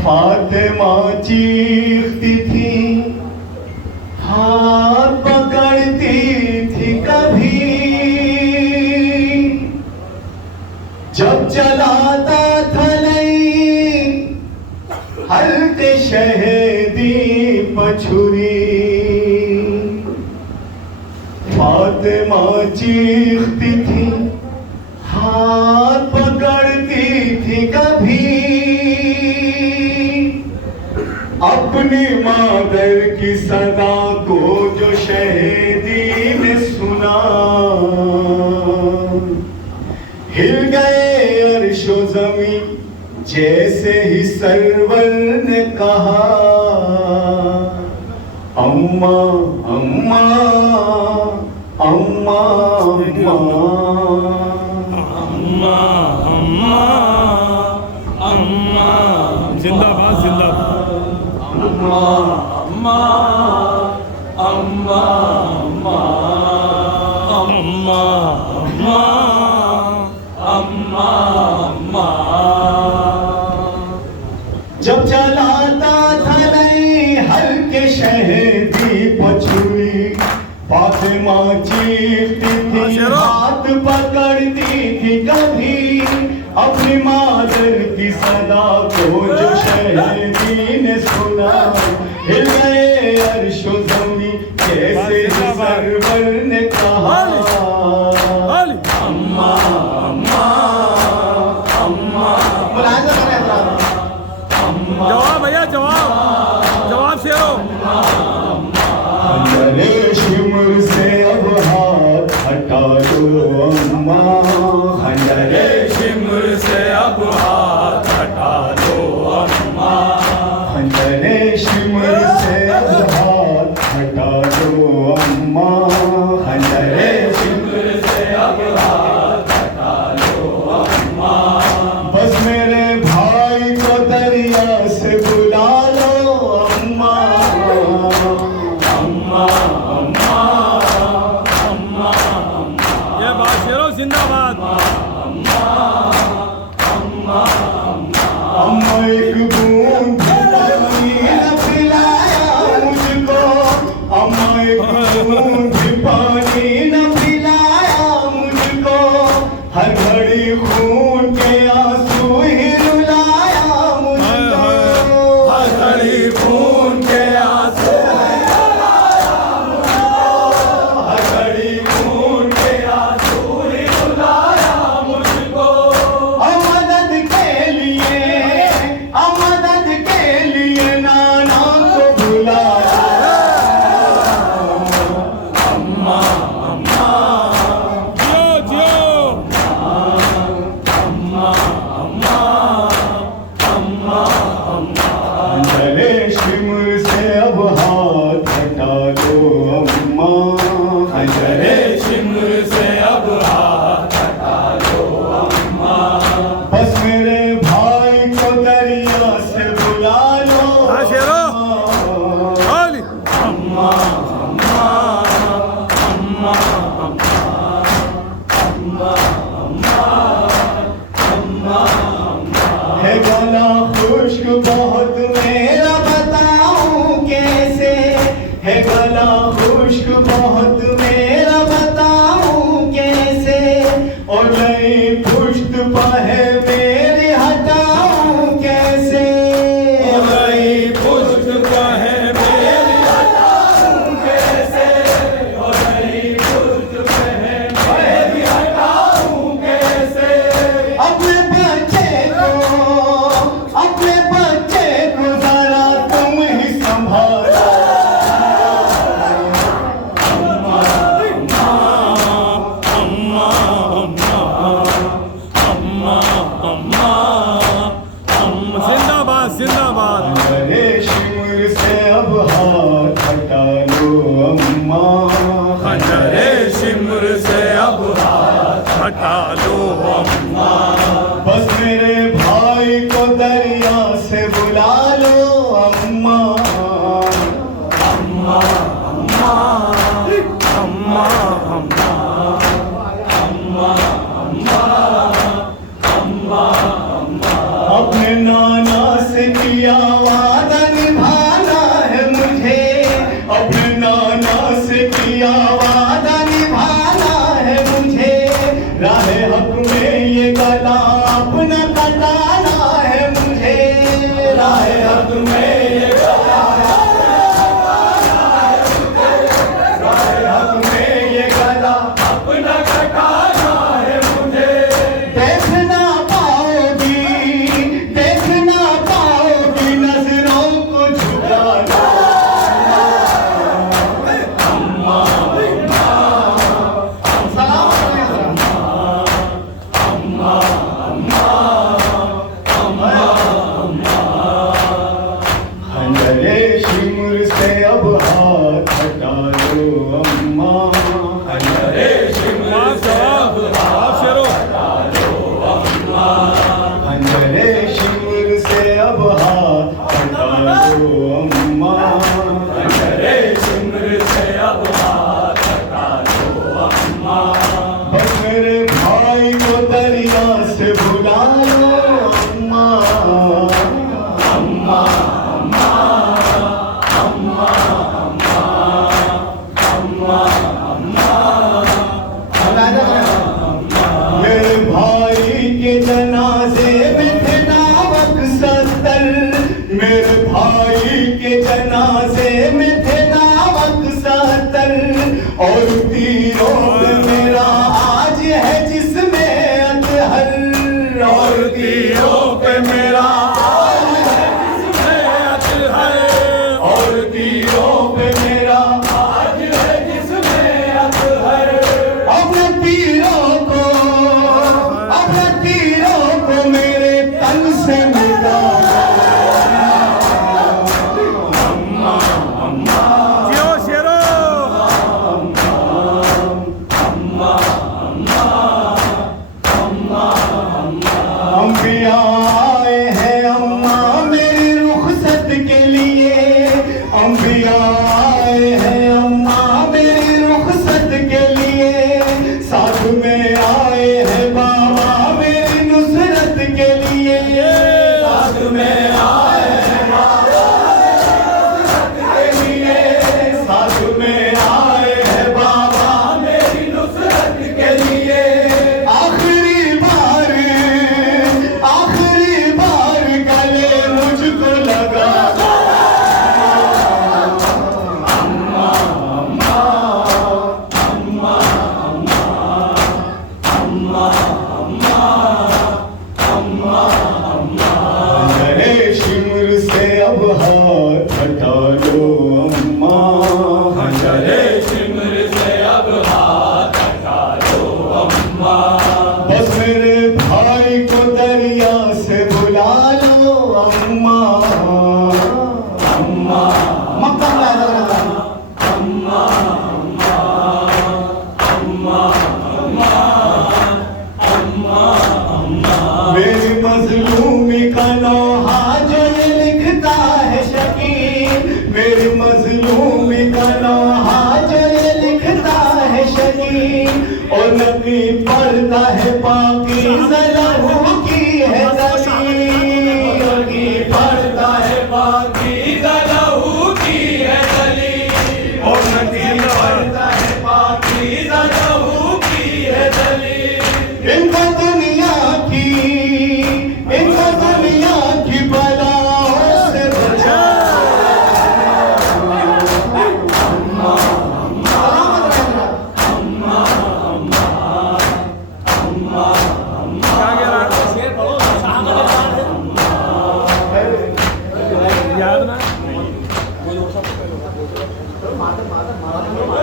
फातिमा चीखती थी, हाथ पकड़ती थी कभी, जब चलाता था नहीं हल्के शहदी पछुरी। फातिमा चीखती थी, हाथ पकड़ती थी कभी, अपनी मादर की सदा को जो शहीदी ने सुना। हिल गए अर्शो ज़मीन जैसे ही सरवर ने कहा, अम्मा अम्मा अम्मा अम्मा अम्मा अम्मा अम्मा। जिंदाबाद जिंदाबाद। अम्मा अम्मा अम्मा अम्मा अम्मा अम्मा अम्मा। जब चलाता था नहीं हल्के शहदी पछुरी, फातिमा चीखती थी, हाथ पकड़ती थी कभी, अपनी मादर की सदा को जो शहीदी ने सुना। हिल गए अर्शो ज़मीन जैसे सरवर ने कहा, अम्मा अम्मा अम्मा। जवाब भैया जवाब जवाब शेरो। खंजरे शिमर से अब हाथ हटा लो अम्मा, खंजरे शिमर से अब हाथ हटा लो अम्मा, खंजरे शिमर से अब हाथ हटा लो अम्मा, खंजरे शिमर से अब हाथ हटा लो अम्मा। बस मेरे भाई को दरिया से बुला लो अम्मा, अम्मा अम्मा अम्मा। ये बात शेरो जिंदाबाद। अम्मा एक बूंद पानी न पिलाया मुझको, अम्मा एक बूंद पानी न पिलाया मुझको, हर घड़ी खून के आंसू ही रुलाया मुझको, हर घड़ी खून के आंसू, हर घड़ी खून के आंसू ही रुलाया मुझको। मदद के लिए नाना को बुलाया, अम्मा अम्मा। जियो जियो अम्मा अम्मा अम्मा अम्मा। खंजरे शिमर से अब हाथ हटा लो अम्मा, खंजरे शिमर से अब हाथ हटा लो अम्मा। बस मेरे भाई को दरिया से बुला लो हाँ शेरो। अम्मा, अम्मा अम्मा अम्मा अम्मा अम्मा अम्मा। है गला खुश्क बहुत मेरा बताऊं कैसे, है गला खुश्क बहुत मेरा बताऊं कैसे, और नई पुश्त पहे मेरी हटाऊं कैसे, और नई पुष्प है मेरी हटाऊं कैसे, और नई पुष्प है मेरी हटाऊं कैसे। अपने बच्चे को जरा तुम ही संभालो, अम्मा अम्मा अम्मा अम्मा अम्मा। जिंदाबाद जिंदाबाद। खंजरे शिमर से अब हाथ हटा लो अम्मा, खंजरे शिमर से अब हाथ हटा लो अम्मा। बस मेरे भाई को दरिया से बुला लो अम्मा, अम्मा अम्मा अम्मा अम्मा अम्मा अम्मा अम्मा। अपने नाना से की किया वादा निभाना है मुझे, अपने नाना से किया वादा निभाना है मुझे, राह हक में ये गला अपना कटाना है मुझे, राह हक में ये गला हक में ये गला अपना कटाना है मुझे। देखना पाओगी नजरों को झुकाना। खंजरे शिमुर से अब हाथ हटा लो अम्मा, खंजरे शिमला से अब हाथ हटा लो अम्मा। खंजरे शिमुर से अब हाथ हटा लो अम्मा, खंजरे शिमला से अब हाथ हटा लो अम्मा। बस मेरे भाई को दरिया से बुला लो अम्मा, अम्मा मेरे भाई के जनाजे में थे नावक 70, मेरे भाई के जनाजे में थे नावक 70, और तीरों पे मेरा आज है जिसमें अतहर, और तीरों पे मेरा आज है जिसमें अतहर, और तीरों पे मेरा आज है जिसमें अतहर। अपने तीरों को मेरे तन से मिटा, जियो शेरो। अंबिया आए हैं अम्मा मेरी रुखसत के लिए, अंबिया आए हैं अम्मा मेरी रुखसत के लिए, साथ में आए हैं बाबा मेरी नुसरत के लिए, साथ में आए हैं बाबा मेरी नुसरत के लिए, साथ में आए हैं बाबा मेरी नुसरत के लिए। आखिरी बार गले मुझको लगा, खंजरे शिमुर से अब हाथ हटा लो अम्मा, खंजरे शिमला से अब हाथ हटा लो अम्मा। बस मेरे भाई को दरिया से बुला लो अम्मा, अम्मा मक्का मेरी मजलूमी का नौहा जो ये लिखता है शकील, मेरी मजलूमी का नौहा जो ये लिखता है शकील, और नबी पढ़ता है पाकीज़ा लहू की है दलील, नबी पढ़ता है पाकीज़ा